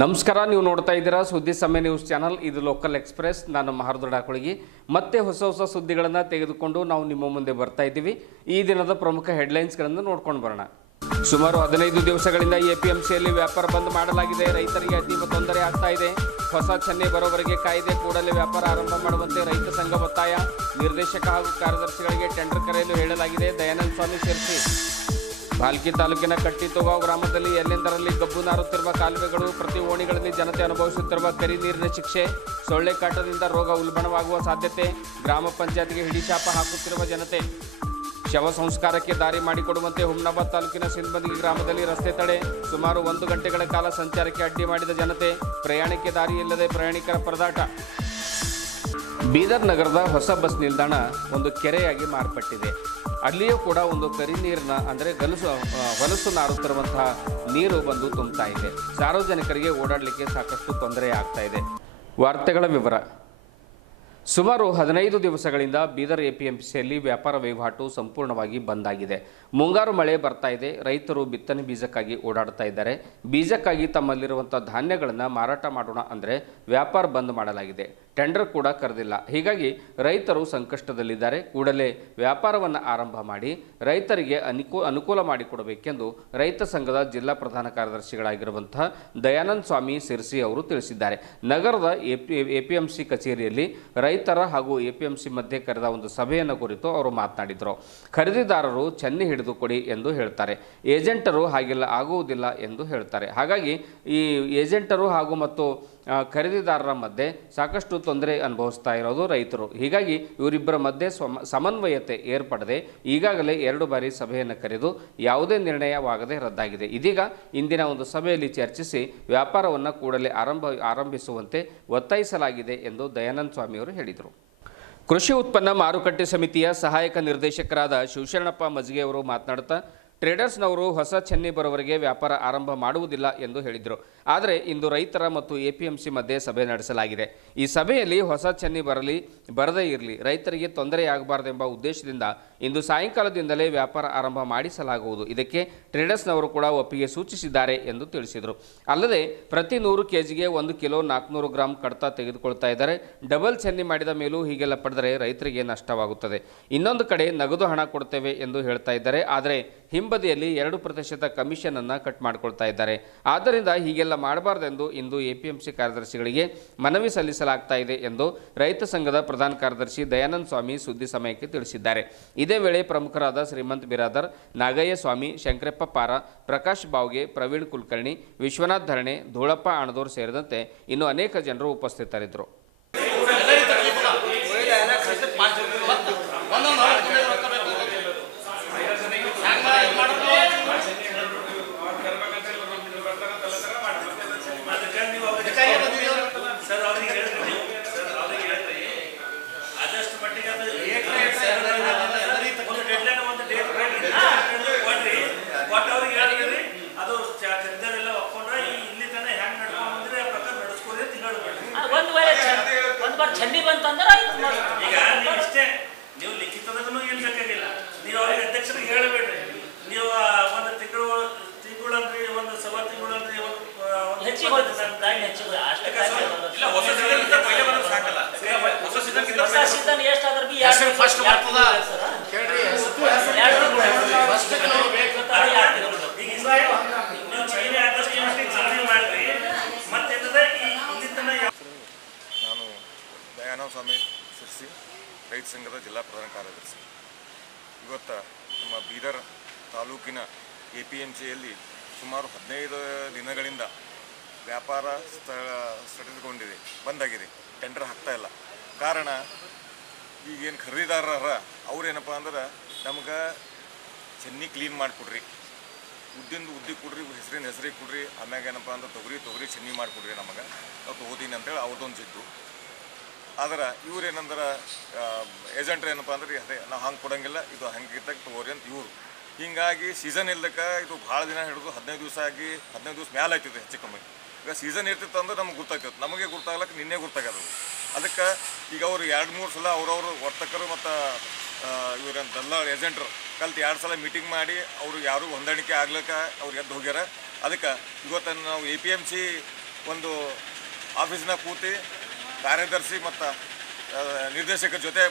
ನಮಸ್ಕಾರ, ನೀವು ನೋಡ್ತಾ ಇದ್ದೀರಾ ಸುದ್ದಿ ಸಮಯ ನ್ಯೂಸ್ ಚಾನಲ್. ಇದು ಲೋಕಲ್ ಎಕ್ಸ್ಪ್ರೆಸ್. ನಾನು ಮಹಾರ್ದೊಡ ಕೊಳಗಿ. ಮತ್ತೆ ಹೊಸ ಸುದ್ದಿಗಳನ್ನು ತೆಗೆದುಕೊಂಡು ನಾವು ನಿಮ್ಮ ಮುಂದೆ ಬರ್ತಾ ಇದ್ದೀವಿ. ಈ ದಿನದ ಪ್ರಮುಖ ಹೆಡ್ಲೈನ್ಸ್ಗಳನ್ನು ನೋಡ್ಕೊಂಡು ಬರೋಣ. ಸುಮಾರು 15 ದಿವಸಗಳಿಂದ ಎಪಿಎಂಸಿಯಲ್ಲಿ ವ್ಯಾಪಾರ ಬಂದ್ ಮಾಡಲಾಗಿದೆ. ರೈತರಿಗೆ ಅತೀವ ತೊಂದರೆ ಆಗ್ತಾ ಇದೆ. ಹೊಸ ಚೆನ್ನೈ ಬರೋವರೆಗೆ ಕಾಯ್ದೆ, ಕೂಡಲೇ ವ್ಯಾಪಾರ ಆರಂಭ ಮಾಡುವಂತೆ ರೈತ ಸಂಘ ಒತ್ತಾಯ. ನಿರ್ದೇಶಕ ಹಾಗೂ ಕಾರ್ಯದರ್ಶಿಗಳಿಗೆ ಟೆಂಡರ್ ಕರೆಯಲು ಹೇಳಲಾಗಿದೆ. ದಯಾನಂದ ಸ್ವಾಮಿ ಸೇರಿಸಿ ಭಾಲ್ಕಿ ತಾಲೂಕಿನ ಕಟ್ಟಿತೋಗಾಂವ್ ಗ್ರಾಮದಲ್ಲಿ ಎಲ್ಲೆಂದರಲ್ಲಿ ಗಬ್ಬು ನಾರುತ್ತಿರುವ ಕಾಲುವೆಗಳು, ಪ್ರತಿ ಓಣಿಗಳಲ್ಲಿ ಜನತೆ ಅನುಭವಿಸುತ್ತಿರುವ ಕರಿ ನೀರಿನ ಶಿಕ್ಷೆ, ಸೊಳ್ಳೆ ಕಾಟದಿಂದ ರೋಗ ಉಲ್ಬಣವಾಗುವ ಸಾಧ್ಯತೆ, ಗ್ರಾಮ ಪಂಚಾಯತ್ಗೆ ಹಿಡಿಶಾಪ ಹಾಕುತ್ತಿರುವ ಜನತೆ. ಶವ ಸಂಸ್ಕಾರಕ್ಕೆ ದಾರಿ ಮಾಡಿಕೊಡುವಂತೆ ಹುಮ್ನಾಬಾದ್ ತಾಲೂಕಿನ ಸಿಂಧಬಂದಗಿ ಗ್ರಾಮದಲ್ಲಿ ರಸ್ತೆ ತಡೆ, ಸುಮಾರು 1 ಗಂಟೆಗಳ ಕಾಲ ಸಂಚಾರಕ್ಕೆ ಅಡ್ಡಿ ಮಾಡಿದ ಜನತೆ, ಪ್ರಯಾಣಕ್ಕೆ ದಾರಿ ಇಲ್ಲದೆ ಪ್ರಯಾಣಿಕರ ಪರದಾಟ. ಬೀದರ್ ನಗರದ ಹೊಸ ಬಸ್ ನಿಲ್ದಾಣ ಒಂದು ಕೆರೆಯಾಗಿ ಮಾರ್ಪಟ್ಟಿದೆ. ಅಲ್ಲಿಯೂ ಕೂಡ ಒಂದು ಕರಿ ನೀರಿನ ಅಂದರೆ ಹೊಲಸು ನಾರುತ್ತಿರುವಂತಹ ನೀರು ಬಂದು ತುಂಬುತ್ತಾ ಇದೆ. ಸಾರ್ವಜನಿಕರಿಗೆ ಓಡಾಡಲಿಕ್ಕೆ ಸಾಕಷ್ಟು ತೊಂದರೆ ಆಗ್ತಾ ಇದೆ. ವಾರ್ತೆಗಳ ವಿವರ. ಸುಮಾರು 15 ದಿವಸಗಳಿಂದ ಬೀದರ್ ಎಪಿಎಂಸಿಯಲ್ಲಿ ವ್ಯಾಪಾರ ವಹಿವಾಟು ಸಂಪೂರ್ಣವಾಗಿ ಬಂದ್ ಆಗಿದೆ. ಮುಂಗಾರು ಮಳೆ ಬರ್ತಾ ಇದೆ. ರೈತರು ಬಿತ್ತನೆ ಬೀಜಕ್ಕಾಗಿ ಓಡಾಡ್ತಾ ಇದ್ದಾರೆ. ಬೀಜಕ್ಕಾಗಿ ತಮ್ಮಲ್ಲಿರುವಂಥ ಧಾನ್ಯಗಳನ್ನು ಮಾರಾಟ ಮಾಡೋಣ ಅಂದರೆ ವ್ಯಾಪಾರ ಬಂದ್ ಮಾಡಲಾಗಿದೆ. ಟೆಂಡರ್ ಕೂಡ ಕರೆದಿಲ್ಲ. ಹೀಗಾಗಿ ರೈತರು ಸಂಕಷ್ಟದಲ್ಲಿದ್ದಾರೆ. ಕೂಡಲೇ ವ್ಯಾಪಾರವನ್ನು ಆರಂಭ ಮಾಡಿ ರೈತರಿಗೆ ಅನುಕೂಲ ಮಾಡಿಕೊಡಬೇಕೆಂದು ರೈತ ಸಂಘದ ಜಿಲ್ಲಾ ಪ್ರಧಾನ ಕಾರ್ಯದರ್ಶಿಗಳಾಗಿರುವಂತಹ ದಯಾನಂದ ಸ್ವಾಮಿ ಸಿರ್ಸಿ ಅವರು ತಿಳಿಸಿದ್ದಾರೆ. ನಗರದ ಎಪಿಎಂಸಿ ಕಚೇರಿಯಲ್ಲಿ ರೈತರ ಹಾಗೂ ಎಪಿಎಂಸಿ ಮಧ್ಯೆ ಕರೆದ ಒಂದು ಸಭೆಯನ್ನು ಕುರಿತು ಅವರು ಮಾತನಾಡಿದರು. ಖರೀದಿದಾರರು ಚೆನ್ನಿ ಹಿಡಿದು ಕೊಡಿ ಎಂದು ಹೇಳ್ತಾರೆ. ಏಜೆಂಟರು ಹಾಗೆಲ್ಲ ಆಗುವುದಿಲ್ಲ ಎಂದು ಹೇಳ್ತಾರೆ. ಹಾಗಾಗಿ ಈ ಏಜೆಂಟರು ಹಾಗೂ ಮತ್ತು ಖರೀದಿದಾರರ ಮಧ್ಯೆ ಸಾಕಷ್ಟು ತೊಂದರೆ ಅನುಭವಿಸ್ತಾ ಇರೋದು ರೈತರು. ಹೀಗಾಗಿ ಇವರಿಬ್ಬರ ಮಧ್ಯೆ ಸಮನ್ವಯತೆ ಏರ್ಪಡದೆ ಈಗಾಗಲೇ 2 ಬಾರಿ ಸಭೆಯನ್ನು ಕರೆದು ಯಾವುದೇ ನಿರ್ಣಯವಾಗದೆ ರದ್ದಾಗಿದೆ. ಇದೀಗ ಇಂದಿನ ಒಂದು ಸಭೆಯಲ್ಲಿ ಚರ್ಚಿಸಿ ವ್ಯಾಪಾರವನ್ನು ಕೂಡಲೇ ಆರಂಭಿಸುವಂತೆ ಒತ್ತಾಯಿಸಲಾಗಿದೆ ಎಂದು ದಯಾನಂದ ಸ್ವಾಮಿ ಅವರು ಹೇಳಿದರು. ಕೃಷಿ ಉತ್ಪನ್ನ ಮಾರುಕಟ್ಟೆ ಸಮಿತಿಯ ಸಹಾಯಕ ನಿರ್ದೇಶಕರಾದ ಶಿವಶರಣಪ್ಪ ಮಜ್ಗೆ ಅವರು ಮಾತನಾಡುತ್ತಾ, ಟ್ರೇಡರ್ಸ್ನವರು ಹೊಸ ಚೆನ್ನಿ ಬರೋವರೆಗೆ ವ್ಯಾಪಾರ ಆರಂಭ ಮಾಡುವುದಿಲ್ಲ ಎಂದು ಹೇಳಿದರು. ಆದರೆ ಇಂದು ರೈತರ ಮತ್ತು ಎಪಿಎಂಸಿ ಮಧ್ಯೆ ಸಭೆ ನಡೆಸಲಾಗಿದೆ. ಈ ಸಭೆಯಲ್ಲಿ ಹೊಸ ಚೆನ್ನಿ ಬರದೇ ಇರಲಿ, ರೈತರಿಗೆ ತೊಂದರೆಯಾಗಬಾರದೆಂಬ ಉದ್ದೇಶದಿಂದ ಇಂದು ಸಾಯಂಕಾಲದಿಂದಲೇ ವ್ಯಾಪಾರ ಆರಂಭ ಮಾಡಿಸಲಾಗುವುದು. ಇದಕ್ಕೆ ಟ್ರೇಡರ್ಸ್ನವರು ಕೂಡ ಒಪ್ಪಿಗೆ ಸೂಚಿಸಿದ್ದಾರೆ ಎಂದು ತಿಳಿಸಿದರು. ಅಲ್ಲದೆ ಪ್ರತಿ 100 ಕೆಜಿಗೆ 1 ಕಿಲೋ 400 ಗ್ರಾಂ ಕಡತ ತೆಗೆದುಕೊಳ್ತಾ ಇದ್ದಾರೆ. ಡಬಲ್ ಚೆನ್ನಿ ಮಾಡಿದ ಮೇಲೂ ಹೀಗೆಲ್ಲ ಪಡೆದರೆ ರೈತರಿಗೆ ನಷ್ಟವಾಗುತ್ತದೆ. ಇನ್ನೊಂದು ಕಡೆ ನಗದು ಹಣ ಕೊಡ್ತೇವೆ ಎಂದು ಹೇಳ್ತಾ ಇದ್ದಾರೆ. ಆದರೆ ಹಿಂಬದಿಯಲ್ಲಿ 2% ಕಮಿಷನ್ ಅನ್ನು ಕಟ್ ಮಾಡಿಕೊಳ್ತಾ ಇದ್ದಾರೆ. ಆದ್ದರಿಂದ ಹೀಗೆಲ್ಲ ಮಾಡಬಾರದೆಂದು ಇಂದು ಎಪಿಎಂಸಿ ಕಾರ್ಯದರ್ಶಿಗಳಿಗೆ ಮನವಿ ಸಲ್ಲಿಸಲಾಗ್ತಾ ಇದೆ ಎಂದು ರೈತ ಸಂಘದ ಪ್ರಧಾನ ಕಾರ್ಯದರ್ಶಿ ದಯಾನಂದ ಸ್ವಾಮಿ ಸುದ್ದಿ ಸಮಯಕ್ಕೆ ತಿಳಿಸಿದ್ದಾರೆ. ಇದೇ ವೇಳೆ ಪ್ರಮುಖರಾದ ಶ್ರೀಮಂತ್ ಬಿರಾದರ್, ನಾಗಯ್ಯ ಸ್ವಾಮಿ, ಶಂಕರಪ್ಪ ಪಾರ, ಪ್ರಕಾಶ್ ಬಾವ್ಗೆ, ಪ್ರವೀಣ್ ಕುಲಕರ್ಣಿ, ವಿಶ್ವನಾಥ್ ಧರಣೆ, ಧೂಳಪ್ಪ ಅಣದೂರ್ ಸೇರಿದಂತೆ ಇನ್ನು ಅನೇಕ ಜನರು ಉಪಸ್ಥಿತರಿದ್ದರು. ಚಂಡಿ ಬಂತಂದ್ರೆ ಈಗ ನೀವು ಇಷ್ಟೇ, ನೀವು ಲಿಖಿತದೂ ಏನು ಬೇಕಾಗಿಲ್ಲ. ನೀವು ಅವ್ರಿಗೆ ಅಧ್ಯಕ್ಷರಿಗೆ ಹೇಳಬೇಡ್ರಿ. ನೀವು ಒಂದು ತಿಂಗಳಂದ್ರಿ, ಒಂದು ಸವಾ ತಿಂಗಳಂದ್ರಿ, ನಾನು ದಯಾನಂದ ಸ್ವಾಮಿ ಸಿರ್ಸಿ, ರೈತ ಸಂಘದ ಜಿಲ್ಲಾ ಪ್ರಧಾನ ಕಾರ್ಯದರ್ಶಿ. ಇವತ್ತು ನಮ್ಮ ಬೀದರ್ ತಾಲೂಕಿನ ಎಪಿಎಂಸಿಯಲ್ಲಿ ಸುಮಾರು 15 ದಿನಗಳಿಂದ ವ್ಯಾಪಾರ ಸ್ಥಗಿತಗೊಂಡಿದೆ, ಬಂದಾಗಿದೆ. ಟೆಂಡರ್ ಹಾಕ್ತಾ ಇಲ್ಲ. ಕಾರಣ ಈಗೇನು ಖರೀದಿದಾರರ ಅವ್ರೇನಪ್ಪ ಅಂದ್ರೆ ನಮ್ಗೆ ಚೆನ್ನಿ ಕ್ಲೀನ್ ಮಾಡಿಕೊಡ್ರಿ, ಉದ್ದಿ ಕೊಡ್ರಿ, ಹೆಸರಿಗೆ ಕೊಡ್ರಿ, ಆಮ್ಯಾಗ ಏನಪ್ಪ ಅಂದ್ರೆ ತೊಗರಿ ಚೆನ್ನಿ ಮಾಡಿಕೊಡ್ರಿ, ನಮಗೆ ನಾವು ತೊಗೋತೀನಿ ಅಂತೇಳಿ ಅವ್ರದ್ದೊಂದು ಜಿದ್ದು. ಆದ್ರೆ ಇವ್ರೇನಂದ್ರೆ ಏಜೆಂಟ್ರು ಏನಪ್ಪ ಅಂದ್ರೆ ಅದೇ ನಾವು ಹಂಗೆ ಕೊಡೋಂಗಿಲ್ಲ, ಇದು ಹಂಗೆ ಇದ್ದಾಗ ತೊಗೋರಿ ಅಂತ ಇವರು. ಹೀಗಾಗಿ ಸೀಸನ್ ಇಲ್ದಕ್ಕೆ ಇದು ಭಾಳ ದಿನ ಹಿಡಿದು 15 ದಿವಸ ಆಗಿ 15 ದಿವಸ ಮ್ಯಾಲೆ ಆಗ್ತಿದೆ ಹೆಚ್ಚು ಕಮ್ಮಿ. ಈಗ ಸೀಸನ್ ಇರ್ತಿತ್ತು ಅಂದ್ರೆ ನಮ್ಗೆ ಗೊತ್ತಾಗ್ತದೆ, ನಮಗೆ ಗೊತ್ತಾಗ್ಲಕ್ಕೆ ನಿನ್ನೆ ಗೊತ್ತಾಗ್ಯದ. ಅದಕ್ಕೆ ಈಗ ಅವರು 2-3 ಸಲ ಅವ್ರವ್ರು ವರ್ತಕರು ಮತ್ತು ಇವರೇನು ದಲ್ಲಾಳ ಏಜೆಂಟ್ರು ಕಲ್ತು 2 ಸಲ ಮೀಟಿಂಗ್ ಮಾಡಿ ಅವರು ಯಾರು ಹೊಂದಾಣಿಕೆ ಆಗ್ಲಿಕ್ಕೆ ಅವ್ರು ಎದ್ದು ಹೋಗ್ಯಾರ. ಅದಕ್ಕೆ ಇವತ್ತು ನಾವು APMC ಒಂದು ಆಫೀಸ್ನಾಗ ಕೂತಿ ಕಾರ್ಯದರ್ಶಿ ಮತ್ತು ನಿರ್ದೇಶಕರ ಜೊತೆ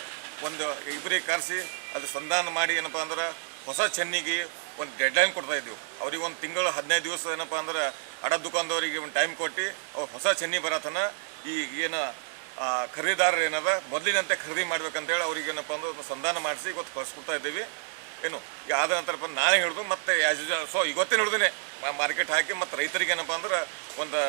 ಒಂದು ಇಬ್ಬರಿಗೆ ಕರೆಸಿ ಅದು ಸಂಧಾನ ಮಾಡಿ ಏನಪ್ಪ ಅಂದ್ರೆ ಹೊಸ ಚೆನ್ನಿಗೆ ಒಂದು ಡೆಡ್ಲೈನ್ ಕೊಡ್ತಾ ಇದ್ದೀವಿ. ಅವ್ರಿಗೆ ಒಂದು ತಿಂಗಳು 15 ದಿವಸ ಏನಪ್ಪ ಅಂದ್ರೆ ಅಡ ದುಕಾನ್ದವರಿಗೆ ಒಂದು ಟೈಮ್ ಕೊಟ್ಟು ಅವ್ರು ಹೊಸ ಚೆನ್ನಿ ಬರತನ ಈ ಏನು ಖರೀದಾರರು ಏನದ ಮೊದಲಿನಂತೆ ಖರೀದಿ ಮಾಡ್ಬೇಕಂತೇಳಿ ಅವ್ರಿಗೆ ಏನಪ್ಪ ಅಂದ್ರೆ ಒಂದು ಸಂಧಾನ ಮಾಡಿಸಿ ಇವತ್ತು ಕಳಿಸ್ಕೊಡ್ತಾ ಇದ್ದೀವಿ. ಏನು ಈಗ ಆದ ನಂತರ ನಾಳೆ ಹಿಡಿದು ಮತ್ತೆ ಆ್ಯಸ್ ಯೂಶುವಲ್ ಸೊ ಇವತ್ತೇನು ಹಿಡಿದೇ ಮಾರ್ಕೆಟ್ ಹಾಕಿ ಮತ್ತು ರೈತರಿಗೆ ಏನಪ್ಪ ಅಂದ್ರೆ ಒಂದು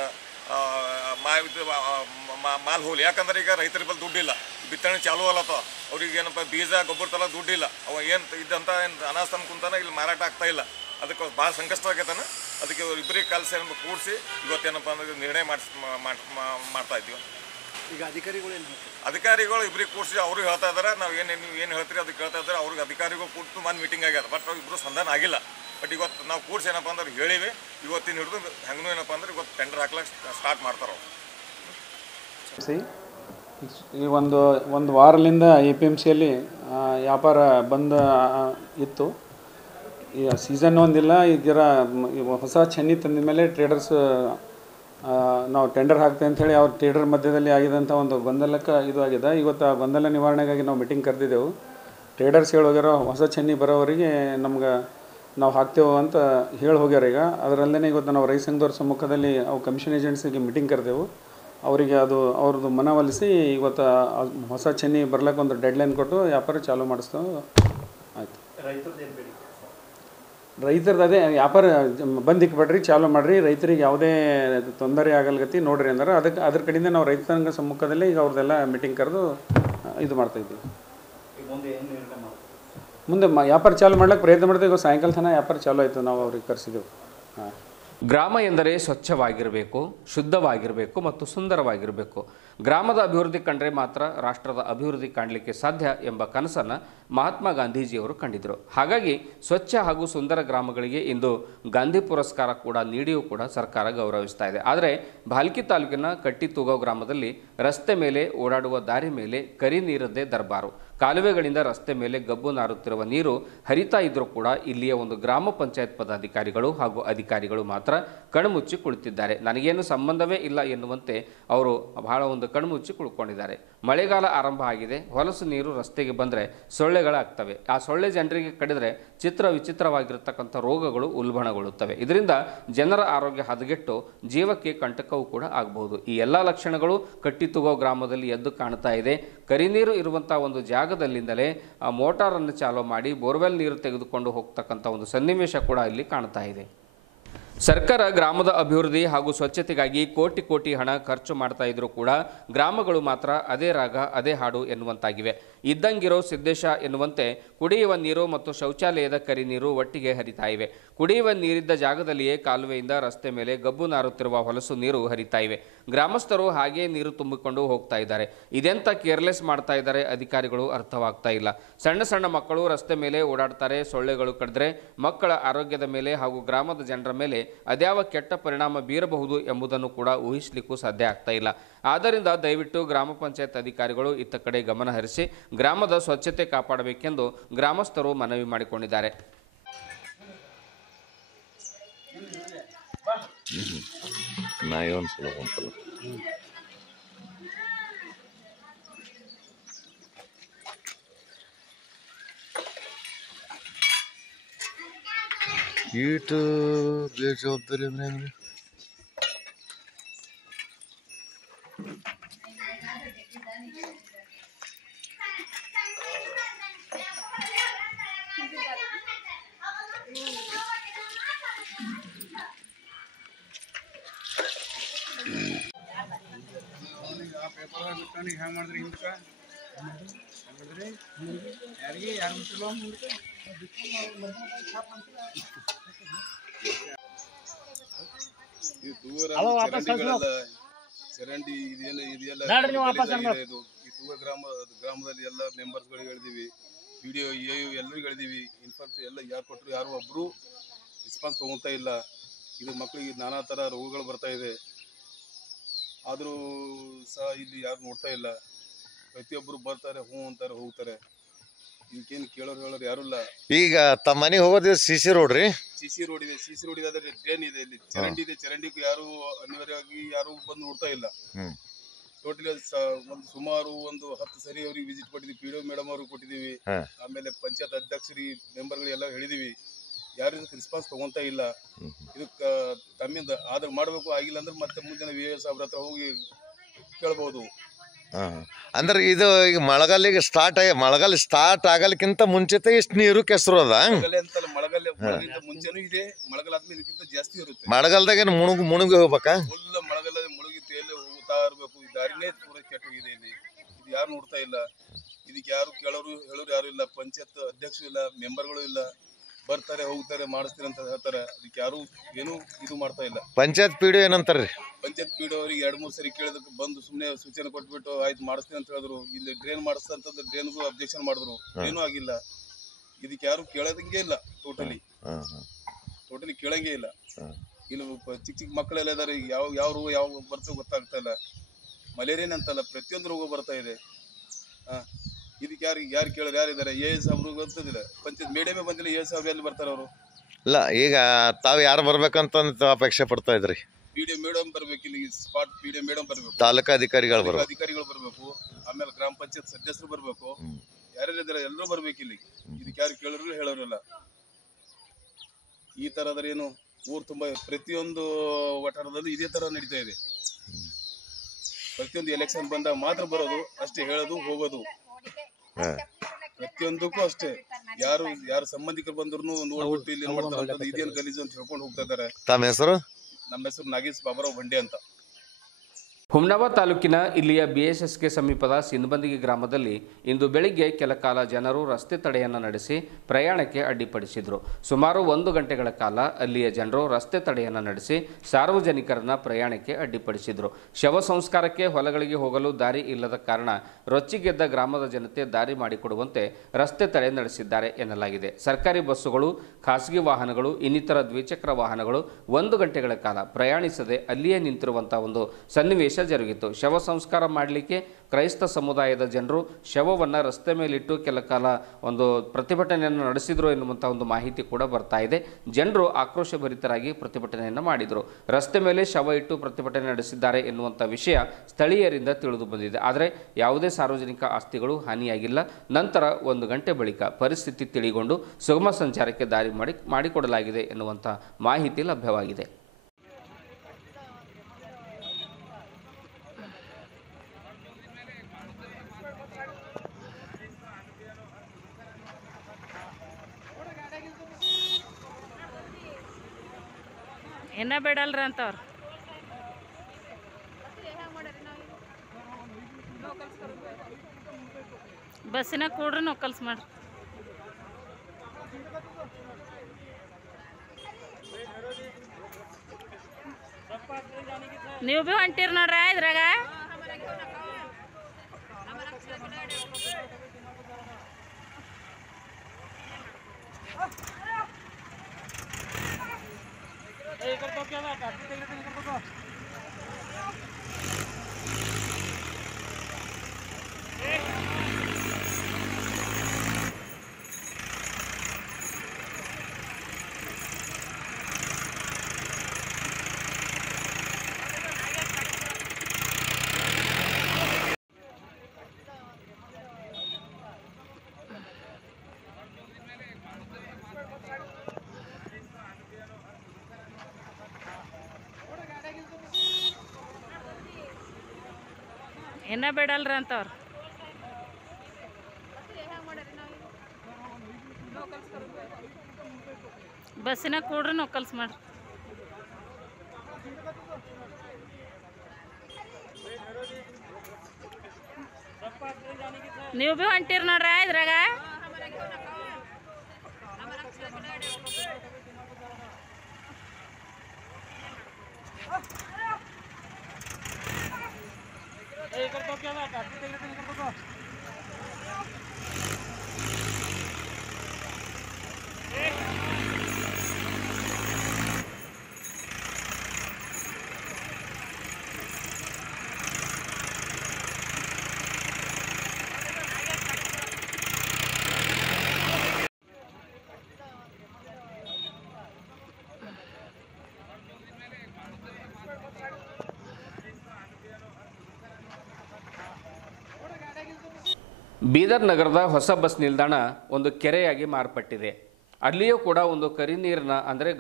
ಮಾಲ್ ಹೋಲಿ. ಯಾಕಂದ್ರೆ ಈಗ ರೈತರ ಬಳಿ ದುಡ್ಡಿಲ್ಲ, ಬಿತ್ತನೆ ಚಾಲೂ ಅಲ್ಲತ್ತ, ಅವ್ರಿಗೆ ಏನಪ್ಪ ಬೀಜ ಗೊಬ್ಬರ ತಲ ದುಡ್ಡಿಲ್ಲ, ಅವ ಏನು ಇದ್ದಂಥ ಏನು ಅನಾಸ್ತನ ಕುಂತಾನ ಇಲ್ಲಿ ಮಾರಾಟ ಆಗ್ತಾ ಇಲ್ಲ. ಅದಕ್ಕೆ ಭಾಳ ಸಂಕಷ್ಟ ಆಗೈತಾನ. ಅದಕ್ಕೆ ಇಬ್ಬರಿಗೆ ಕಲಸಿ ಕೂಡಿಸಿ ಇವತ್ತೇನಪ್ಪ ಅಂದ್ರೆ ನಿರ್ಣಯ ಮಾಡ್ತಾ ಇದ್ದೀವಿ. ಈಗ ಅಧಿಕಾರಿಗಳು ಇಬ್ಬರಿಗೆ ಕೂಡಿಸಿ ಅವ್ರಿಗೆ ಹೇಳ್ತಾ ಇದ್ದಾರೆ, ನಾವು ನೀವು ಏನು ಹೇಳ್ತೀರಿ ಅದಕ್ಕೆ ಹೇಳ್ತಾ ಇದ್ದಾರೆ. ಅವ್ರಿಗೆ ಅಧಿಕಾರಿಗಳು ಕೂತು ಒಂದು ಮೀಟಿಂಗ್ ಆಗ್ಯದ, ಬಟ್ ಅವ್ರು ಇಬ್ಬರು ಸಂಧಾನ ಆಗಿಲ್ಲ. ಬಟ್ ಇವತ್ತು ನಾವು ಕೂಡಿಸಿ ಏನಪ್ಪ ಅಂದ್ರೆ ಹೇಳಿವಿ, ಇವತ್ತಿನ ಹಿಡಿದು ಹೆಂಗೂ ಏನಪ್ಪ ಅಂದ್ರೆ ಇವತ್ತು ಟೆಂಡರ್ ಹಾಕ್ಲಿಕ್ಕೆ ಸ್ಟಾರ್ಟ್ ಮಾಡ್ತಾರೆ. ಈ ಒಂದು ವಾರದಿಂದ APMCಯಲ್ಲಿ ವ್ಯಾಪಾರ ಬಂದ್ ಇತ್ತು. ಈ ಸೀಸನ್ ಒಂದಿಲ್ಲ, ಈಗ ಹೊಸ ಚೆನ್ನಿ ತಂದ ಮೇಲೆ ಟ್ರೇಡರ್ಸ್ ನಾವು ಟೆಂಡರ್ ಹಾಕ್ತೇವೆ ಅಂಥೇಳಿ ಅವ್ರ ಟ್ರೇಡರ್ ಮಧ್ಯದಲ್ಲಿ ಆಗಿದಂಥ ಒಂದು ಗೊಂದಲಕ್ಕೆ ಇದು ಆಗಿದೆ. ಇವತ್ತು ಆ ಗೊಂದಲ ನಿವಾರಣೆಗಾಗಿ ನಾವು ಮೀಟಿಂಗ್ ಕರೆದಿದ್ದೆವು. ಟ್ರೇಡರ್ಸ್ ಹೇಳಿ ಹೋಗ್ಯಾರ ಹೊಸ ಚೆನ್ನಿ ಬರೋವರಿಗೆ ನಮ್ಗೆ ನಾವು ಹಾಕ್ತೇವೆ ಅಂತ ಹೇಳಿ ಹೋಗ್ಯಾರ. ಈಗ ಅದರಲ್ಲೇ ಇವತ್ತು ನಾವು ರೈತ ಸಂಘದವ್ರ ಸಮ್ಮುಖದಲ್ಲಿ ಅವು ಕಮಿಷನ್ ಏಜೆಂಟ್ಸಿಗೆ ಮೀಟಿಂಗ್ ಕರೆದೆವು. ಅವರಿಗೆ ಅವ್ರದ್ದು ಮನವೊಲಿಸಿ ಇವತ್ತು ಹೊಸ ಚೆನ್ನಿ ಬರ್ಲಿಕ್ಕೆ ಒಂದು ಡೆಡ್ಲೈನ್ ಕೊಟ್ಟು ವ್ಯಾಪಾರ ಚಾಲೂ ಮಾಡಿಸ್ತೇವೆ. ಆಯಿತು. ರೈತರದ್ದು ಅದೇ ವ್ಯಾಪಾರ ಬಂದಿಕ್ಕೆ ಬಿಡ್ರಿ, ಚಾಲೂ ಮಾಡಿರಿ, ರೈತರಿಗೆ ಯಾವುದೇ ತೊಂದರೆ ಆಗಲ್ಗತಿ ನೋಡ್ರಿ ಅಂದ್ರೆ ಅದ್ರ ಕಡೆಯಿಂದ ನಾವು ರೈತ ಸಂಘ ಸಮ್ಮುಖದಲ್ಲೇ ಈಗ ಅವ್ರದ್ದೆಲ್ಲ ಮೀಟಿಂಗ್ ಕರೆದು ಇದು ಮಾಡ್ತಾಯಿದ್ದೀವಿ. ಮುಂದೆ ವ್ಯಾಪಾರ ಚಾಲೂ ಮಾಡ್ಲಿಕ್ಕೆ ಪ್ರಯತ್ನ ಮಾಡ್ತೀವಿ. ಈಗ ಸಾಯಂಕಾಲ ತನಕ ವ್ಯಾಪಾರ ಚಾಲೂ ಆಯಿತು, ನಾವು ಅವ್ರಿಗೆ ಕರೆಸಿದೆವು. ಹಾಂ. ಗ್ರಾಮ ಎಂದರೆ ಸ್ವಚ್ಛವಾಗಿರಬೇಕು, ಶುದ್ಧವಾಗಿರಬೇಕು ಮತ್ತು ಸುಂದರವಾಗಿರಬೇಕು. ಗ್ರಾಮದ ಅಭಿವೃದ್ಧಿ ಕಂಡ್ರೆ ಮಾತ್ರ ರಾಷ್ಟ್ರದ ಅಭಿವೃದ್ಧಿ ಕಾಣಲಿಕ್ಕೆ ಸಾಧ್ಯ ಎಂಬ ಕನಸನ್ನು ಮಹಾತ್ಮ ಗಾಂಧೀಜಿಯವರು ಕಂಡಿದ್ದರು. ಹಾಗಾಗಿ ಸ್ವಚ್ಛ ಹಾಗೂ ಸುಂದರ ಗ್ರಾಮಗಳಿಗೆ ಇಂದು ಗಾಂಧಿ ಪುರಸ್ಕಾರ ಕೂಡ ನೀಡಿಯೂ ಕೂಡ ಸರ್ಕಾರ ಗೌರವಿಸ್ತಾ ಇದೆ. ಆದರೆ ಭಾಲ್ಕಿ ತಾಲೂಕಿನ ಕಟ್ಟಿತೂಗೋ ಗ್ರಾಮದಲ್ಲಿ ರಸ್ತೆ ಮೇಲೆ ಓಡಾಡುವ ದಾರಿ ಮೇಲೆ ಕರಿ ನೀರದ್ದೇ ದರ್ಬಾರು. ಕಾಲುವೆಗಳಿಂದ ರಸ್ತೆ ಮೇಲೆ ಗಬ್ಬು ನಾರುತ್ತಿರುವ ನೀರು ಹರಿತಾ ಇದ್ರೂ ಕೂಡ ಇಲ್ಲಿಯ ಒಂದು ಗ್ರಾಮ ಪಂಚಾಯತ್ ಪದಾಧಿಕಾರಿಗಳು ಹಾಗೂ ಅಧಿಕಾರಿಗಳು ಮಾತ್ರ ಕಣ್ಮುಚ್ಚಿ ಕುಳಿತಿದ್ದಾರೆ. ನನಗೇನು ಸಂಬಂಧವೇ ಇಲ್ಲ ಎನ್ನುವಂತೆ ಅವರು ಬಹಳ ಒಂದು ಕಣ್ಮುಚ್ಚಿ ಕುಳ್ಕೊಂಡಿದ್ದಾರೆ. ಮಳೆಗಾಲ ಆರಂಭ ಆಗಿದೆ, ಹೊಲಸು ನೀರು ರಸ್ತೆಗೆ ಬಂದರೆ ಸೊಳ್ಳೆಗಳಾಗ್ತವೆ. ಆ ಸೊಳ್ಳೆ ಜನರಿಗೆ ಕಡಿದರೆ ವಿಚಿತ್ರವಾಗಿರತಕ್ಕಂಥ ರೋಗಗಳು ಉಲ್ಬಣಗೊಳ್ಳುತ್ತವೆ. ಇದರಿಂದ ಜನರ ಆರೋಗ್ಯ ಹದಗೆಟ್ಟು ಜೀವಕ್ಕೆ ಕಂಟಕವೂ ಕೂಡ ಆಗಬಹುದು. ಈ ಎಲ್ಲ ಲಕ್ಷಣಗಳು ಕಟ್ಟಿತುಗೋ ಗ್ರಾಮದಲ್ಲಿ ಎದ್ದು ಕಾಣ್ತಾ ಇದೆ. ಕರಿನೀರು ಇರುವಂಥ ಒಂದು ಜಾಗದಲ್ಲಿಂದಲೇ ಆ ಮೋಟಾರನ್ನು ಚಾಲೂ ಮಾಡಿ ಬೋರ್ವೆಲ್ ನೀರು ತೆಗೆದುಕೊಂಡು ಹೋಗ್ತಕ್ಕಂಥ ಒಂದು ಸನ್ನಿವೇಶ ಕೂಡ ಇಲ್ಲಿ ಕಾಣ್ತಾ ಇದೆ. ಸರ್ಕಾರ ಗ್ರಾಮದ ಅಭಿವೃದ್ಧಿ ಹಾಗೂ ಸ್ವಚ್ಛತೆಗಾಗಿ ಕೋಟಿ ಹಣ ಖರ್ಚು ಮಾಡ್ತಾ ಇದ್ರೂ ಕೂಡ ಗ್ರಾಮಗಳು ಮಾತ್ರ ಅದೇ ರಾಗ ಅದೇ ಹಾಡು ಎನ್ನುವಂತಾಗಿವೆ. ಇದ್ದಂಗಿರೋ ಸಿದ್ದೇಶ ಎನ್ನುವಂತೆ ಕುಡಿಯುವ ನೀರು ಮತ್ತು ಶೌಚಾಲಯದ ಕರಿ ನೀರು ಒಟ್ಟಿಗೆ ಹರಿತಾ ಇವೆ. ಕುಡಿಯುವ ನೀರಿದ್ದ ಜಾಗದಲ್ಲಿಯೇ ಕಾಲುವೆಯಿಂದ ರಸ್ತೆ ಮೇಲೆ ಗಬ್ಬು ನಾರುತ್ತಿರುವ ಹೊಲಸು ನೀರು ಹರಿತಾ ಇವೆ. ಗ್ರಾಮಸ್ಥರು ಹಾಗೇ ನೀರು ತುಂಬಿಕೊಂಡು ಹೋಗ್ತಾ ಇದ್ದಾರೆ. ಇದೆಂತ ಕೇರ್ಲೆಸ್ ಮಾಡ್ತಾ ಇದ್ದಾರೆ ಅಧಿಕಾರಿಗಳು ಅರ್ಥವಾಗ್ತಾ ಇಲ್ಲ. ಸಣ್ಣ ಸಣ್ಣ ಮಕ್ಕಳು ರಸ್ತೆ ಮೇಲೆ ಓಡಾಡ್ತಾರೆ. ಸೊಳ್ಳೆಗಳು ಕಡಿದ್ರೆ ಮಕ್ಕಳ ಆರೋಗ್ಯದ ಮೇಲೆ ಹಾಗೂ ಗ್ರಾಮದ ಜನರ ಮೇಲೆ ಅದ್ಯಾವ ಕೆಟ್ಟ ಪರಿಣಾಮ ಬೀರಬಹುದು ಎಂಬುದನ್ನು ಕೂಡ ಊಹಿಸಲಿಕ್ಕೂ ಸಾಧ್ಯ ಆಗ್ತಾ ಇಲ್ಲ. ಆದ್ದರಿಂದ ದಯವಿಟ್ಟು ಗ್ರಾಮ ಪಂಚಾಯತ್ ಅಧಿಕಾರಿಗಳು ಇತ್ತ ಕಡೆ ಗಮನ ಹರಿಸಿ ಗ್ರಾಮದ ಸ್ವಚ್ಛತೆ ಕಾಪಾಡಬೇಕೆಂದು ಗ್ರಾಮಸ್ಥರು ಮನವಿ ಮಾಡಿಕೊಂಡಿದ್ದಾರೆ. ಈಟು ಬೇಜವಾಬ್ದಾರಿ ಅಂದ್ರೆ ಹೆಂಗ್ರಿ? ಚರಂಡಿ ಇದೆಲ್ಲ ಈ ತೂಗ ಗ್ರಾಮದಲ್ಲಿ ಎಲ್ಲ ಮೆಂಬರ್ಸ್ಗಳಿಗೆ ಹೇಳಿದೀವಿ, ವಿಡಿಯೋ ಎಲ್ಲರಿಗೂ ಹೇಳಿದೀವಿ. ಇನ್ಫಾರ್ಮೇಷನ್ ಎಲ್ಲ ಯಾರು ಕೊಟ್ಟರು ಯಾರು ಒಬ್ರು ರೆಸ್ಪಾನ್ಸ್ ತಗೊಳ್ತಾ ಇಲ್ಲ. ಇದು ಮಕ್ಕಳಿಗೆ ನಾನಾ ಥರ ರೋಗಗಳು ಬರ್ತಾ ಇದೆ. ಆದರೂ ಸಹ ಇಲ್ಲಿ ಯಾರು ನೋಡ್ತಾ ಇಲ್ಲ. ಪ್ರತಿಯೊಬ್ಬರು ಬರ್ತಾರೆ, ಹ್ಞೂ ಅಂತಾರೆ, ಹೋಗ್ತಾರೆ. ಇದಕ್ಕೇನು ಕೇಳೋರು ಯಾರು ಇಲ್ಲ. ಈಗ ತಮ್ಮ ಮನೆಗೆ ಹೋಗೋದು CC ರೋಡ್ ರೀ? CC ರೋಡ್ ಇದೆ, CC ರೋಡ್ ಇದೆ, ಡ್ರೈನ್ ಇದೆ, ಇಲ್ಲಿ ಚರಂಡಿ ಇದೆ, ಚರಂಡಿಗೂ ಯಾರು ಅನಿವಾರ್ಯವಾಗಿ ಯಾರು ಬಂದು ನೋಡ್ತಾ ಇಲ್ಲ. ಟೋಟಲಿ ಒಂದು ಸುಮಾರು 10 ಸರಿ ಅವ್ರಿಗೆ ವಿಸಿಟ್ ಕೊಟ್ಟಿದ್ವಿ, PDO ಮೇಡಮ್ ಅವ್ರಿಗೆ ಕೊಟ್ಟಿದೀವಿ, ಆಮೇಲೆ ಪಂಚಾಯತ್ ಅಧ್ಯಕ್ಷರಿ ಮೆಂಬರ್ಗಳೆಲ್ಲ ಹೇಳಿದೀವಿ, ಯಾರು ಇದಕ್ಕೆ ರೆಸ್ಪಾನ್ಸ್ ತಗೊಂತಾ ಇಲ್ಲ. ಇದಕ್ಕೆ ತಮ್ಮಿಂದ ಆದ್ರೆ ಮಾಡಬೇಕು, ಆಗಿಲ್ಲ ಅಂದ್ರೆ ಮತ್ತೆ ಮುಂದಿನ VS ಅವ್ರ ಹತ್ರ ಹೋಗಿ ಕೇಳ್ಬೋದು. ಅಂದ್ರೆ ಇದು ಈಗ ಮಳೆಗಾಲಿಗೆ ಮಳೆಗಾಲ ಸ್ಟಾರ್ಟ್ ಆಗಲಿಕ್ಕಿಂತ ಮುಂಚಿತ ಇಷ್ಟು ನೀರು ಕೆಸರು ಅದ? ಅಂತಲ್ಲ, ಮಳೆಗಾಲ ಮುಂಚೆನೂ ಇದೆ, ಮಳೆಗಾಲ ಆದ್ಮೇಲೆ ಇದಕ್ಕಿಂತ ಜಾಸ್ತಿ ಇರುತ್ತೆ. ಮಳೆಗಾಲದಾಗ ಮುಳುಗಿ ಹೋಗ್ಬೇಕಾ? ಫುಲ್ ಮಳೆಗಾಲ ಮುಳುಗಿ ತೇಲಿ ಹೋಗ್ತಾ ಇರ್ಬೇಕು. ಈ ದಾರಿನೇ ಪೂರ ಕೆಟ್ಟೋಗಿದೆ. ಇಲ್ಲಿ ಇದು ಯಾರು ನೋಡ್ತಾ ಇಲ್ಲ, ಇದಕ್ಕೆ ಯಾರು ಕೇಳೋರು ಹೇಳೋರು ಯಾರು ಇಲ್ಲ. ಪಂಚಾಯತ್ ಅಧ್ಯಕ್ಷರು ಇಲ್ಲ, ಮೆಂಬರ್ಗಳು ಇಲ್ಲ, ಬರ್ತಾರೆ ಹೋಗ್ತಾರೆ ಮಾಡಿಸ್ತೀರಿ ಅಂತ ಹೇಳ್ತಾರೆ. ಅದಕ್ಕೆ ಯಾರು ಏನು ಇದು ಮಾಡ್ತಾ ಇಲ್ಲ. ಪಂಚಾಯತ್ PDO ಏನಂತಾರ್ರಿ? ಪಂಚಾಯತ್ PDO ಅವ್ರಿಗೆ 2-3 ಸರಿ ಕೇಳೋದಕ್ಕೆ ಬಂದು ಸುಮ್ಮನೆ ಸೂಚನೆ ಕೊಟ್ಬಿಟ್ಟು ಆಯ್ತು ಮಾಡಿಸ್ತೀನಿ ಅಂತ ಹೇಳಿದ್ರು. ಇಲ್ಲಿ ಡ್ರೈನ್ ಮಾಡಿಸ್ತಂತಂದ್ರೆ ಡ್ರೈನ್ಗೂ ಅಬ್ಜೆಕ್ಷನ್ ಮಾಡಿದ್ರು, ಏನೂ ಆಗಿಲ್ಲ. ಇದಕ್ಕೆ ಯಾರು ಕೇಳೋದಂಗೆ ಇಲ್ಲ, ಟೋಟಲಿ ಕೇಳಂಗೇ ಇಲ್ಲ. ಇಲ್ಲಿ ಚಿಕ್ಕ ಮಕ್ಕಳೆಲ್ಲ ಇದಾರೆ, ಯಾವ ಬರ್ತೋ ಗೊತ್ತಾಗ್ತಾ ಇಲ್ಲ. ಮಲೇರಿಯನ್ ಅಂತಲ್ಲ, ಪ್ರತಿಯೊಂದು ರೋಗ ಬರ್ತಾ ಇದೆ. ಇದಕ್ಕೆ ಯಾರು ಕೇಳೋರು ಯಾರಿದ್ದಾರೆ? AS ಅವ್ರಿಗೆ ಗೊತ್ತಿಲ್ಲ, ಪಂಚಾಯತ್ ಮೇಡಮೇ ಬಂದಿಲ್ಲ, AS ಅವ್ರು ಎಲ್ಲಿ ಬರ್ತಾರೆ ಅವರು? ಇಲ್ಲ, ಈಗ ತಾವು ಯಾರು ಬರ್ಬೇಕಂತ ಅಪೇಕ್ಷೆ ಪಡ್ತಾ ಇದ್ರಿ? PDO ಮೇಡಮ್ ಬರ್ಬೇಕು, ಇಲ್ಲಿ ಸ್ಪಾಟ್ PDO ಮೇಡಮ್ ಬರ್ಬೇಕು, ತಾಲೂಕಾ ಅಧಿಕಾರಿಗಳು ಬರ್ಬೇಕು, ಆಮೇಲೆ ಗ್ರಾಮ ಪಂಚಾಯತ್ ಸದಸ್ಯರು ಬರ್ಬೇಕು, ಯಾರ್ಯಾರಿದ್ದಾರೆ ಎಲ್ಲರೂ ಬರ್ಬೇಕು ಇಲ್ಲಿ. ಇದಕ್ಕೆ ಯಾರು ಕೇಳೋರು ಹೇಳೋರಿಲ್ಲ. ಈ ತರ ಆದ್ರೆ ಏನು ಊರು ತುಂಬಾ ಪ್ರತಿಯೊಂದು ವಠಾರದಲ್ಲಿ ಇದೇ ತರ ನಡೀತಾ ಇದೆ. ಪ್ರತಿಯೊಂದು ಎಲೆಕ್ಷನ್ ಬಂದಾಗ ಮಾತ್ರ ಬರೋದು ಅಷ್ಟೇ, ಹೇಳೋದು ಹೋಗೋದು, ಪ್ರತಿಯೊಂದಕ್ಕೂ ಅಷ್ಟೇ. ಯಾರು ಸಂಬಂಧಿಕರು ಬಂದ್ರು ನೋಡ್ಬಿಟ್ಟು ಇಲ್ಲಿ ಮಾಡ್ತಾರೆ, ಇದೇನು ಗಲೀಜು ಅಂತ ಹೇಳ್ಕೊಂಡು ಹೋಗ್ತಾ ಇದಾರೆ. ತಮ್ಮ ಹೆಸರು? ನಮ್ಮ ಹೆಸರು ನಾಗೇಶ್ ಬಾಬರಾವ್ ಬಂಡೆ ಅಂತ. ಹುಮ್ನಾಬಾದ್ ತಾಲೂಕಿನ ಇಲ್ಲಿಯ BSSK ಸಮೀಪದ ಸಿಂಧಬಂದಿಗೆ ಗ್ರಾಮದಲ್ಲಿ ಇಂದು ಬೆಳಿಗ್ಗೆ ಕೆಲ ಕಾಲ ಜನರು ರಸ್ತೆ ತಡೆಯನ್ನು ನಡೆಸಿ ಪ್ರಯಾಣಕ್ಕೆ ಅಡ್ಡಿಪಡಿಸಿದರು. ಸುಮಾರು 1 ಗಂಟೆಗಳ ಕಾಲ ಅಲ್ಲಿಯ ಜನರು ರಸ್ತೆ ತಡೆಯನ್ನು ನಡೆಸಿ ಸಾರ್ವಜನಿಕರನ್ನ ಪ್ರಯಾಣಕ್ಕೆ ಅಡ್ಡಿಪಡಿಸಿದರು. ಶವ ಸಂಸ್ಕಾರಕ್ಕೆ ಹೊಲಗಳಿಗೆ ಹೋಗಲು ದಾರಿ ಇಲ್ಲದ ಕಾರಣ ರೊಚ್ಚಿಗೆದ್ದ ಗ್ರಾಮದ ಜನತೆ ದಾರಿ ಮಾಡಿಕೊಡುವಂತೆ ರಸ್ತೆ ತಡೆ ನಡೆಸಿದ್ದಾರೆ ಎನ್ನಲಾಗಿದೆ. ಸರ್ಕಾರಿ ಬಸ್ಸುಗಳು, ಖಾಸಗಿ ವಾಹನಗಳು, ಇನ್ನಿತರ ದ್ವಿಚಕ್ರ ವಾಹನಗಳು 1 ಗಂಟೆಗಳ ಕಾಲ ಪ್ರಯಾಣಿಸದೆ ಅಲ್ಲಿಯೇ ನಿಂತಿರುವಂತಹ ಒಂದು ಸನ್ನಿವೇಶ ಜರುಗಿತು. ಶವ ಸಂಸ್ಕಾರ ಮಾಡಲಿಕ್ಕೆ ಕ್ರೈಸ್ತ ಸಮುದಾಯದ ಜನರು ಶವವನ್ನು ರಸ್ತೆ ಮೇಲಿಟ್ಟು ಕೆಲ ಕಾಲ ಒಂದು ಪ್ರತಿಭಟನೆಯನ್ನು ನಡೆಸಿದರು ಎನ್ನುವಂಥ ಒಂದು ಮಾಹಿತಿ ಕೂಡ ಬರ್ತಾ ಇದೆ. ಜನರು ಆಕ್ರೋಶಭರಿತರಾಗಿ ಪ್ರತಿಭಟನೆಯನ್ನು ಮಾಡಿದರು. ರಸ್ತೆ ಮೇಲೆ ಶವ ಇಟ್ಟು ಪ್ರತಿಭಟನೆ ನಡೆಸಿದ್ದಾರೆ ಎನ್ನುವಂಥ ವಿಷಯ ಸ್ಥಳೀಯರಿಂದ ತಿಳಿದು ಬಂದಿದೆ. ಆದರೆ ಯಾವುದೇ ಸಾರ್ವಜನಿಕ ಆಸ್ತಿಗಳು ಹಾನಿಯಾಗಿಲ್ಲ. ನಂತರ 1 ಗಂಟೆ ಬಳಿಕ ಪರಿಸ್ಥಿತಿ ತಿಳಿಗೊಂಡು ಸುಗಮ ಸಂಚಾರಕ್ಕೆ ದಾರಿ ಮಾಡಿಕೊಡಲಾಗಿದೆ ಎನ್ನುವಂಥ ಮಾಹಿತಿ ಲಭ್ಯವಾಗಿದೆ. ಏನ ಬೇಡಲ್ರಿ ಅಂತವ್ರು. ಬಸ್ಸಿನ ಕೂಡ್ರಿ ನೊಕ್ಕಲ್ಸ್ ಮಾಡ್ರಿ. ನೀವು ಭೀ ಹೊಂಟಿರಿ ನೋಡ್ರ ಇದ್ರಾಗ. ಏನ ಬೇಡಲ್ರಿ ಅಂತವ್ರು. ಬಸ್ಸಿನ ಕೂಡ್ರಿ ನೊಕ್ಕಲ್ಸ್ ಮಾಡ್ರಿ. ನೀವು ಭೀ ಹೊಂಟಿರಿ ನೋಡ್ರ ಇದ್ರಾಗ. ಬೀದರ್ ನಗರದ ಹೊಸ ಬಸ್ ನಿಲ್ದಾಣ ಒಂದು ಕೆರೆಯಾಗಿ ಮಾರ್ಪಟ್ಟಿದೆ. ಅಲ್ಲಿಯೂ ಕೂಡ ಒಂದು ಕರಿನೀರಿನ ಅಂದರೆ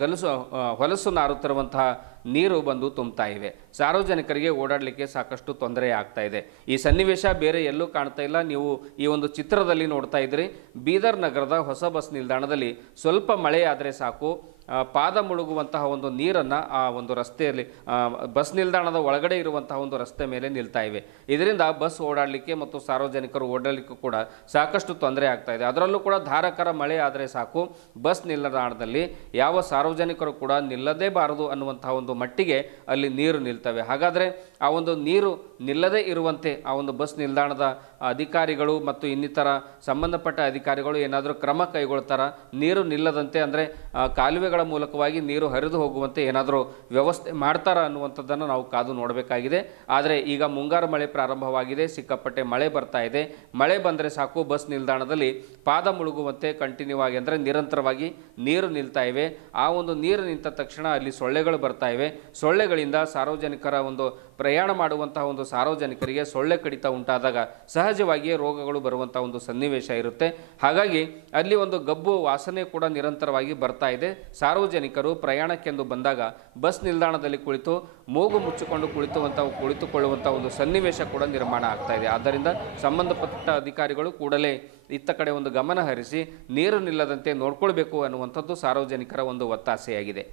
ಹೊಲಸು ನಾರುತ್ತಿರುವಂತಹ ನೀರು ಬಂದು ತುಂಬ್ತಾ ಇವೆ. ಸಾರ್ವಜನಿಕರಿಗೆ ಓಡಾಡಲಿಕ್ಕೆ ಸಾಕಷ್ಟು ತೊಂದರೆ ಆಗ್ತಾ ಇದೆ. ಈ ಸನ್ನಿವೇಶ ಬೇರೆ ಎಲ್ಲೂ ಕಾಣ್ತಾ ಇಲ್ಲ. ನೀವು ಈ ಒಂದು ಚಿತ್ರದಲ್ಲಿ ನೋಡ್ತಾ ಇದ್ರಿ. ಬೀದರ್ ನಗರದ ಹೊಸ ಬಸ್ ನಿಲ್ದಾಣದಲ್ಲಿ ಸ್ವಲ್ಪ ಮಳೆ ಆದರೆ ಸಾಕು, ಪಾದ ಮುಳುಗುವಂತಹ ಒಂದು ನೀರನ್ನು ಆ ಒಂದು ರಸ್ತೆಯಲ್ಲಿ ಬಸ್ ನಿಲ್ದಾಣದ ಒಳಗಡೆ ಇರುವಂತಹ ಒಂದು ರಸ್ತೆ ಮೇಲೆ ನಿಲ್ತಾ ಇವೆ. ಇದರಿಂದ ಬಸ್ ಓಡಾಡಲಿಕ್ಕೆ ಮತ್ತು ಸಾರ್ವಜನಿಕರು ಓಡಾಡಲಿಕ್ಕೂ ಕೂಡ ಸಾಕಷ್ಟು ತೊಂದರೆ ಆಗ್ತಾ ಇದೆ. ಅದರಲ್ಲೂ ಕೂಡ ಧಾರಾಕಾರ ಮಳೆ ಆದರೆ ಸಾಕು, ಬಸ್ ನಿಲ್ದಾಣದಲ್ಲಿ ಯಾವ ಸಾರ್ವಜನಿಕರು ಕೂಡ ನಿಲ್ಲದೇ ಬಾರದು ಅನ್ನುವಂತಹ ಒಂದು ಮಟ್ಟಿಗೆ ಅಲ್ಲಿ ನೀರು ನಿಲ್ತವೆ. ಹಾಗಾದರೆ ಆ ಒಂದು ನೀರು ನಿಲ್ಲದೇ ಇರುವಂತೆ ಆ ಒಂದು ಬಸ್ ನಿಲ್ದಾಣದ ಅಧಿಕಾರಿಗಳು ಮತ್ತು ಇನ್ನಿತರ ಸಂಬಂಧಪಟ್ಟ ಅಧಿಕಾರಿಗಳು ಏನಾದರೂ ಕ್ರಮ ಕೈಗೊಳ್ತಾರ? ನೀರು ನಿಲ್ಲದಂತೆ ಅಂದರೆ ಕಾಲುವೆಗಳ ಮೂಲಕವಾಗಿ ನೀರು ಹರಿದು ಹೋಗುವಂತೆ ಏನಾದರೂ ವ್ಯವಸ್ಥೆ ಮಾಡ್ತಾರ ಅನ್ನುವಂಥದ್ದನ್ನು ನಾವು ಕಾದು ನೋಡಬೇಕಾಗಿದೆ. ಆದರೆ ಈಗ ಮುಂಗಾರು ಮಳೆ ಪ್ರಾರಂಭವಾಗಿದೆ, ಸಿಕ್ಕಾಪಟ್ಟೆ ಮಳೆ ಬರ್ತಾ ಇದೆ. ಮಳೆ ಬಂದರೆ ಸಾಕು, ಬಸ್ ನಿಲ್ದಾಣದಲ್ಲಿ ಪಾದ ಮುಳುಗುವಂತೆ ಕಂಟಿನ್ಯೂ ಆಗಿ ಅಂದರೆ ನಿರಂತರವಾಗಿ ನೀರು ನಿಲ್ತಾ ಇವೆ. ಆ ಒಂದು ನೀರು ನಿಂತ ತಕ್ಷಣ ಅಲ್ಲಿ ಸೊಳ್ಳೆಗಳು ಬರ್ತಾ ಇವೆ. ಸೊಳ್ಳೆಗಳಿಂದ ಸಾರ್ವಜನಿಕರ ಒಂದು ಪ್ರಯಾಣ ಮಾಡುವಂತಹ ಒಂದು ಸಾರ್ವಜನಿಕರಿಗೆ ಸೊಳ್ಳೆ ಕಡಿತ ಉಂಟಾದಾಗ ಸಹಜವಾಗಿಯೇ ರೋಗಗಳು ಬರುವಂಥ ಒಂದು ಸನ್ನಿವೇಶ ಇರುತ್ತೆ. ಹಾಗಾಗಿ ಅಲ್ಲಿ ಒಂದು ಗಬ್ಬು ವಾಸನೆ ಕೂಡ ನಿರಂತರವಾಗಿ ಬರ್ತಾ ಇದೆ. ಸಾರ್ವಜನಿಕರು ಪ್ರಯಾಣಕ್ಕೆಂದು ಬಂದಾಗ ಬಸ್ ನಿಲ್ದಾಣದಲ್ಲಿ ಕುಳಿತು ಮೂಗು ಮುಚ್ಚಿಕೊಂಡು ಕುಳಿತುಕೊಳ್ಳುವಂಥ ಒಂದು ಸನ್ನಿವೇಶ ಕೂಡ ನಿರ್ಮಾಣ ಆಗ್ತಾ ಇದೆ. ಆದ್ದರಿಂದ ಸಂಬಂಧಪಟ್ಟ ಅಧಿಕಾರಿಗಳು ಕೂಡಲೇ ಇತ್ತ ಕಡೆ ಒಂದು ಗಮನ ಹರಿಸಿ ನೀರು ನಿಲ್ಲದಂತೆ ನೋಡ್ಕೊಳ್ಬೇಕು ಅನ್ನುವಂಥದ್ದು ಸಾರ್ವಜನಿಕರ ಒಂದು ಒತ್ತಾಸೆಯಾಗಿದೆ.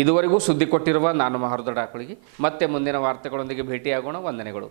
ಇದುವರೆಗೂ ಸುದ್ದಿ ಕೊಟ್ಟಿರುವ ನಾನು ಮಹರ್ದೊಡ್ಡ ಆಕಳಿಗೆ ಮತ್ತೆ ಮುಂದಿನ ವಾರ್ತೆಗಳೊಂದಿಗೆ ಭೇಟಿಯಾಗೋಣ. ವಂದನೆಗಳು.